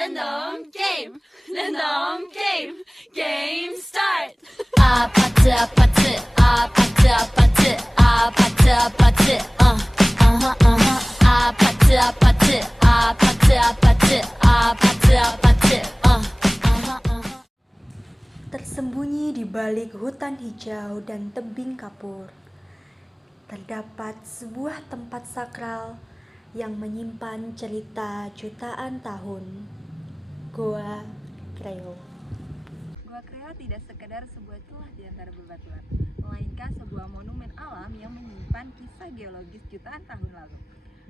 랜덤 게임, 랜덤 게임, 게임 스타트. 아파트 아파트 아파트 아파트 아파트 아파트 아파트 아파트 아파트 아파트 아파트 아파트 Tersembunyi di balik hutan hijau dan tebing kapur, terdapat sebuah tempat sakral yang menyimpan cerita jutaan tahun. Goa Kreo. Goa Kreo tidak sekedar sebuah celah di antara bebatuan, melainkan sebuah monumen alam yang menyimpan kisah geologis jutaan tahun lalu.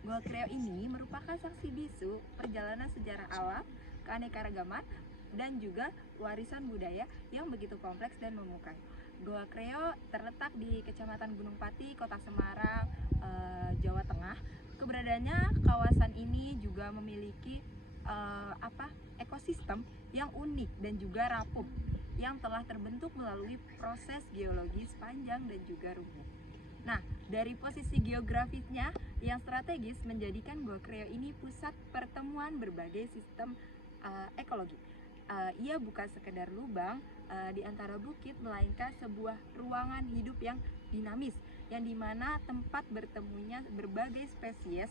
Goa Kreo ini merupakan saksi bisu perjalanan sejarah alam, keanekaragaman, dan juga warisan budaya yang begitu kompleks dan memukau. Goa Kreo terletak di Kecamatan Gunung Pati, Kota Semarang, Jawa Tengah. Keberadaannya, kawasan ini juga memiliki ekosistem yang unik dan juga rapuh yang telah terbentuk melalui proses geologis panjang dan juga rumit. Nah, dari posisi geografisnya yang strategis menjadikan Goa Kreo ini pusat pertemuan berbagai sistem ekologi. Ia bukan sekedar lubang di antara bukit, melainkan sebuah ruangan hidup yang dinamis, yang dimana tempat bertemunya berbagai spesies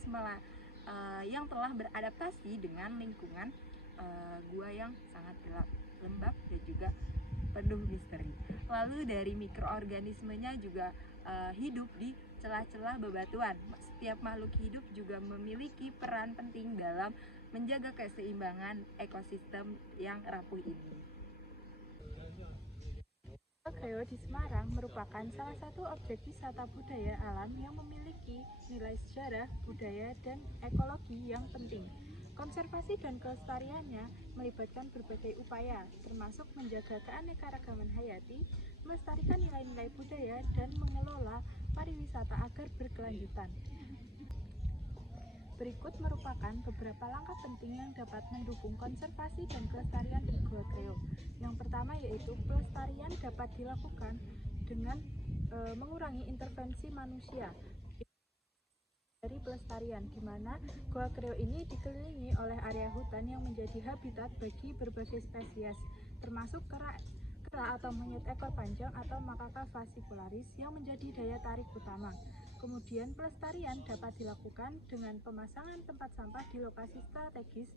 yang telah beradaptasi dengan lingkungan gua yang sangat gelap, lembab, dan juga penuh misteri. Lalu dari mikroorganismenya juga hidup di celah-celah bebatuan. Setiap makhluk hidup juga memiliki peran penting dalam menjaga keseimbangan ekosistem yang rapuh ini. Goa Kreo di Semarang merupakan salah satu objek wisata budaya alam yang memiliki nilai sejarah, budaya, dan ekologi yang penting. Konservasi dan kelestariannya melibatkan berbagai upaya, termasuk menjaga keanekaragaman hayati, melestarikan nilai-nilai budaya, dan mengelola pariwisata agar berkelanjutan. Berikut merupakan beberapa langkah penting yang dapat mendukung konservasi dan kelestarian di Goa Kreo. Yang pertama yaitu pelestarian dapat dilakukan dengan mengurangi intervensi manusia dari pelestarian, di mana Goa Kreo ini dikelilingi oleh area hutan yang menjadi habitat bagi berbagai spesies, termasuk kera atau monyet ekor panjang atau Macaca fascicularis yang menjadi daya tarik utama. Kemudian pelestarian dapat dilakukan dengan pemasangan tempat sampah di lokasi strategis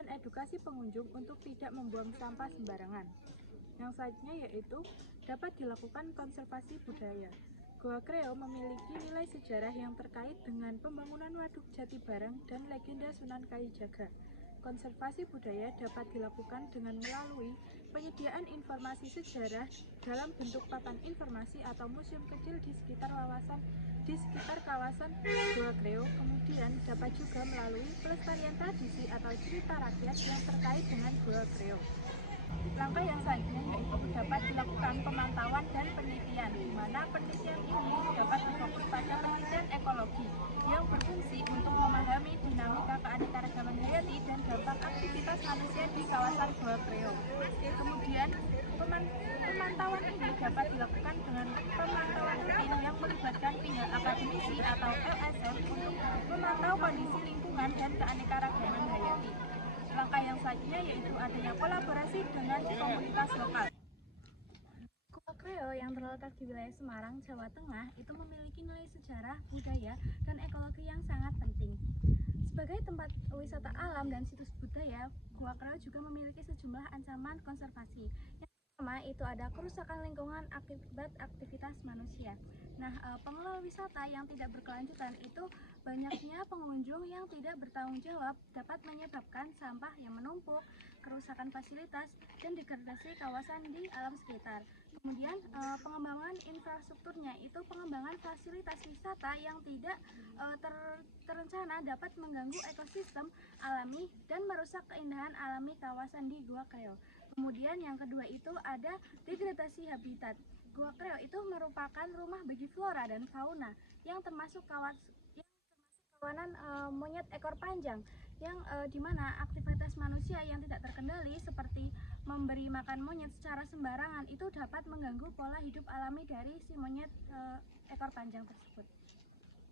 dan edukasi pengunjung untuk tidak membuang sampah sembarangan. Yang selanjutnya yaitu dapat dilakukan konservasi budaya. Goa Kreo memiliki nilai sejarah yang terkait dengan pembangunan Waduk Jati Barang dan legenda Sunan Kalijaga. Konservasi budaya dapat dilakukan dengan melalui penyediaan informasi sejarah dalam bentuk papan informasi atau museum kecil di sekitar kawasan Goa Kreo. Kemudian dapat juga melalui pelestarian tradisi atau cerita rakyat yang terkait dengan Goa Kreo. Langkah yang selanjutnya yaitu dapat dilakukan pemantauan dan penelitian, di mana penelitian ini dapat berfokus pada penelitian ekologi yang berfungsi untuk memahami dinamika keanekaragaman hayati dan dampak aktivitas manusia di kawasan Goa Kreo. Kemudian pemantauan ini dapat dilakukan dengan pemantauan rutin yang melibatkan pihak akademisi atau LSM untuk memantau kondisi lingkungan dan keanekaragaman hayati. Langkah yang selanjutnya yaitu adanya kolaborasi dengan komunitas lokal. Goa Kreo yang terletak di wilayah Semarang, Jawa Tengah itu memiliki nilai sejarah, budaya, dan ekologi yang sangat penting. Sebagai tempat wisata alam dan situs budaya, Goa Kreo juga memiliki sejumlah ancaman konservasi. Yang pertama itu ada kerusakan lingkungan akibat aktivitas manusia. Nah, pengelola wisata yang tidak berkelanjutan itu banyaknya pengunjung yang tidak bertanggung jawab dapat menyebabkan sampah yang menumpuk, kerusakan fasilitas, dan degradasi kawasan di alam sekitar. Kemudian pengembangan infrastrukturnya itu pengembangan fasilitas wisata yang tidak terencana dapat mengganggu ekosistem alami dan merusak keindahan alami kawasan di Goa Kreo. Kemudian yang kedua itu ada degradasi habitat. Goa Kreo itu merupakan rumah bagi flora dan fauna yang termasuk kawanan monyet ekor panjang yang dimana aktivitas manusia yang tidak terkendali seperti memberi makan monyet secara sembarangan itu dapat mengganggu pola hidup alami dari si monyet ekor panjang tersebut.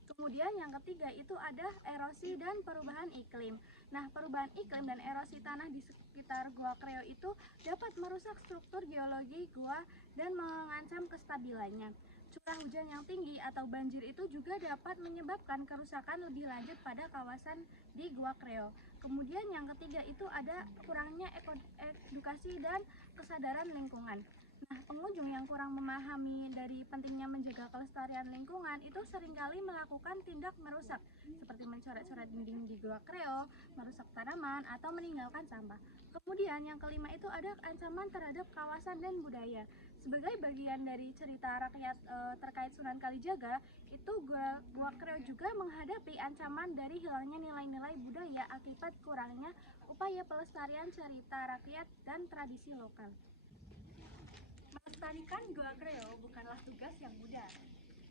Kemudian yang ketiga itu ada erosi dan perubahan iklim. Nah, perubahan iklim dan erosi tanah di sekitar Gua Kreo itu dapat merusak struktur geologi gua dan mengancam kestabilannya. Curah hujan yang tinggi atau banjir itu juga dapat menyebabkan kerusakan lebih lanjut pada kawasan di Gua Kreo. Kemudian yang ketiga itu ada kurangnya edukasi dan kesadaran lingkungan. Nah, pengunjung yang kurang memahami dari pentingnya menjaga kelestarian lingkungan itu seringkali melakukan tindak merusak seperti mencoret-coret dinding di Gua Kreo, merusak tanaman, atau meninggalkan sampah. Kemudian yang kelima itu ada ancaman terhadap kawasan dan budaya. Sebagai bagian dari cerita rakyat terkait Sunan Kalijaga, itu Gua Kreo juga menghadapi ancaman dari hilangnya nilai-nilai budaya akibat kurangnya upaya pelestarian cerita rakyat dan tradisi lokal. Melestarikan Gua Kreo bukanlah tugas yang mudah.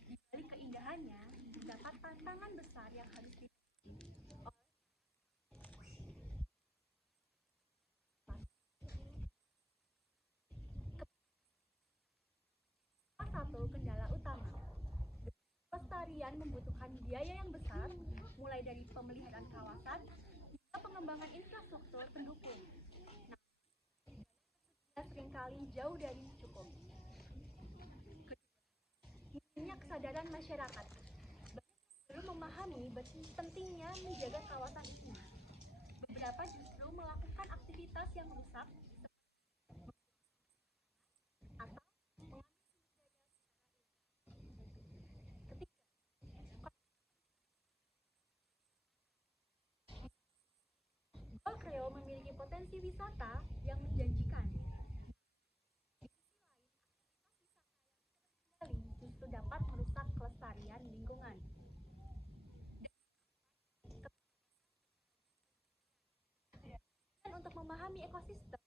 Di balik keindahannya, terdapat tantangan besar yang harus satu kendala utama. Pelestarian membutuhkan biaya yang besar, mulai dari pemeliharaan kawasan hingga pengembangan infrastruktur pendukung. Nah, seringkali jauh dari cukup. Minimnya kesadaran masyarakat. Belum memahami pentingnya menjaga kawasan ini. Beberapa justru melakukan aktivitas yang rusak atau Gua Kreo memiliki potensi wisata yang menjanjikan. Di sisi lain, aktivitas wisata yang tidak terkendali justru dapat merusak kelestarian lingkungan. Dan untuk memahami ekosistem,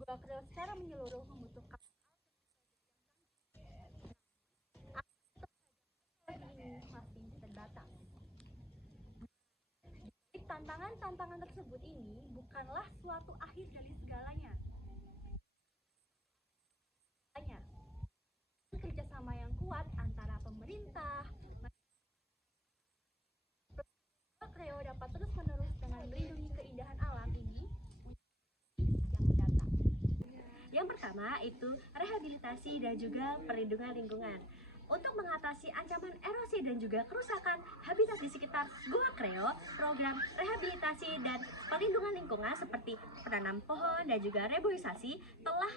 Gua Kreo secara menyeluruh membutuhkan ini masih terbatas. Tantangan-tantangan tersebut ini bukanlah suatu akhir dari segalanya. Kerjasama yang kuat antara pemerintah, Kreo dapat terus-menerus dengan melindungi keindahan alam ini yang mendatang. Yang pertama itu rehabilitasi dan juga perlindungan lingkungan. Untuk mengatasi ancaman erosi dan juga kerusakan habitat di sekitar Gua Kreo, program rehabilitasi dan perlindungan lingkungan seperti penanam pohon dan juga reboisasi telah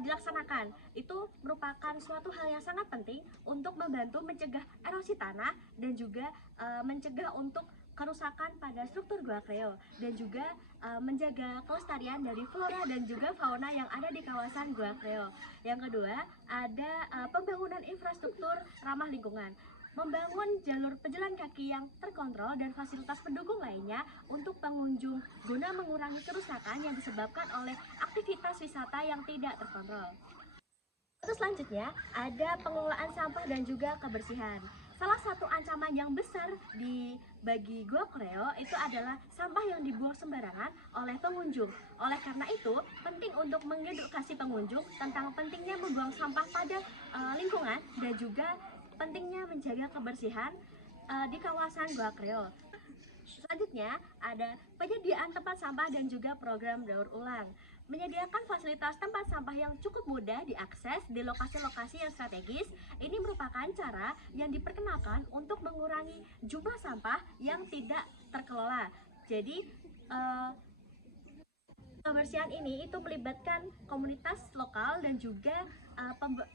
dilaksanakan. Itu merupakan suatu hal yang sangat penting untuk membantu mencegah erosi tanah dan juga mencegah untuk kerusakan pada struktur Gua Kreo dan juga menjaga kelestarian dari flora dan juga fauna yang ada di kawasan Gua Kreo. Yang kedua, ada pembangunan infrastruktur ramah lingkungan. Membangun jalur pejalan kaki yang terkontrol dan fasilitas pendukung lainnya untuk pengunjung guna mengurangi kerusakan yang disebabkan oleh aktivitas wisata yang tidak terkontrol. Terus selanjutnya ada pengelolaan sampah dan juga kebersihan. Salah satu ancaman yang besar bagi Gua Kreo itu adalah sampah yang dibuang sembarangan oleh pengunjung. Oleh karena itu, penting untuk mengedukasi pengunjung tentang pentingnya membuang sampah pada lingkungan dan juga pentingnya menjaga kebersihan di kawasan Gua Kreo. Selanjutnya ada penyediaan tempat sampah dan juga program daur ulang. Menyediakan fasilitas tempat sampah yang cukup mudah diakses di lokasi-lokasi yang strategis. Ini merupakan cara yang diperkenalkan untuk mengurangi jumlah sampah yang tidak terkelola. Jadi pembersihan ini itu melibatkan komunitas lokal dan juga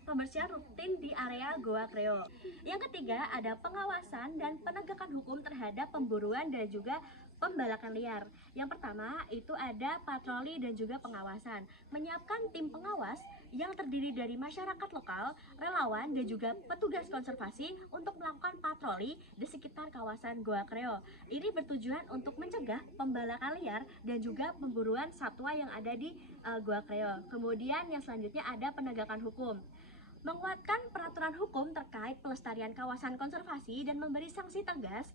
pembersihan rutin di area Gua Kreo. Yang ketiga ada pengawasan dan penegakan hukum terhadap pemburuan dan juga pembalakan liar. Yang pertama itu ada patroli dan juga pengawasan. Menyiapkan tim pengawas yang terdiri dari masyarakat lokal, relawan dan juga petugas konservasi untuk melakukan patroli di sekitar kawasan Gua Kreo. Ini bertujuan untuk mencegah pembalakan liar dan juga pemburuan satwa yang ada di Gua Kreo. Kemudian yang selanjutnya ada penegakan hukum. Menguatkan peraturan hukum terkait pelestarian kawasan konservasi dan memberi sanksi tegas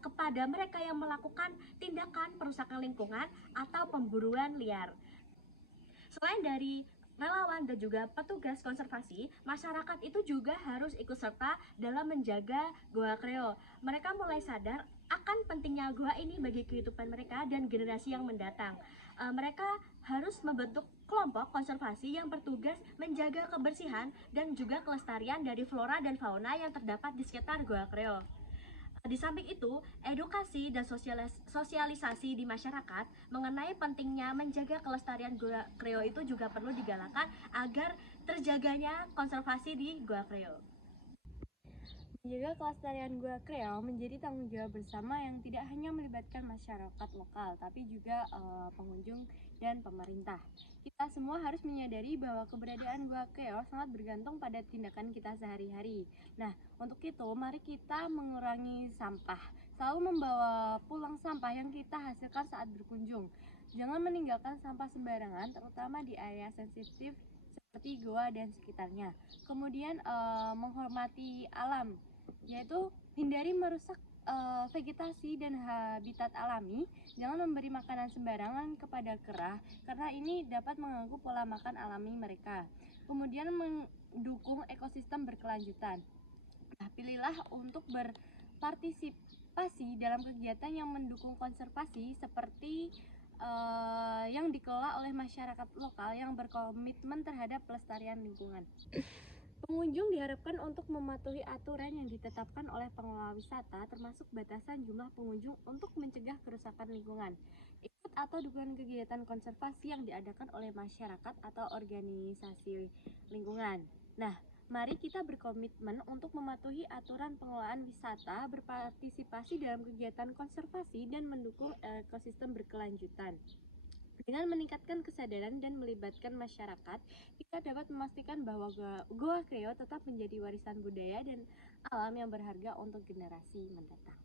kepada mereka yang melakukan tindakan perusakan lingkungan atau pemburuan liar. Selain dari relawan dan juga petugas konservasi, masyarakat itu juga harus ikut serta dalam menjaga Goa Kreo. Mereka mulai sadar akan pentingnya goa ini bagi kehidupan mereka dan generasi yang mendatang. Mereka harus membentuk kelompok konservasi yang bertugas menjaga kebersihan dan juga kelestarian dari flora dan fauna yang terdapat di sekitar Goa Kreo. Di samping itu, edukasi dan sosialisasi di masyarakat mengenai pentingnya menjaga kelestarian Goa Kreo itu juga perlu digalakkan agar terjaganya konservasi di Goa Kreo. Menjaga kelestarian Goa Kreo menjadi tanggung jawab bersama yang tidak hanya melibatkan masyarakat lokal, tapi juga pengunjung dan pemerintah. Kita semua harus menyadari bahwa keberadaan Goa Kreo sangat bergantung pada tindakan kita sehari-hari. Nah, untuk itu mari kita mengurangi sampah. Selalu membawa pulang sampah yang kita hasilkan saat berkunjung. Jangan meninggalkan sampah sembarangan, terutama di area sensitif seperti goa dan sekitarnya. Kemudian menghormati alam, yaitu hindari merusak vegetasi dan habitat alami. Jangan memberi makanan sembarangan kepada kera karena ini dapat mengganggu pola makan alami mereka. Kemudian mendukung ekosistem berkelanjutan. Nah, pilihlah untuk berpartisipasi dalam kegiatan yang mendukung konservasi seperti yang dikelola oleh masyarakat lokal yang berkomitmen terhadap pelestarian lingkungan. Pengunjung diharapkan untuk mematuhi aturan yang ditetapkan oleh pengelola wisata, termasuk batasan jumlah pengunjung untuk mencegah kerusakan lingkungan. Ikut atau dukungan kegiatan konservasi yang diadakan oleh masyarakat atau organisasi lingkungan. Nah, mari kita berkomitmen untuk mematuhi aturan pengelolaan wisata, berpartisipasi dalam kegiatan konservasi, dan mendukung ekosistem berkelanjutan. Dengan meningkatkan kesadaran dan melibatkan masyarakat, kita dapat memastikan bahwa Goa Kreo tetap menjadi warisan budaya dan alam yang berharga untuk generasi mendatang.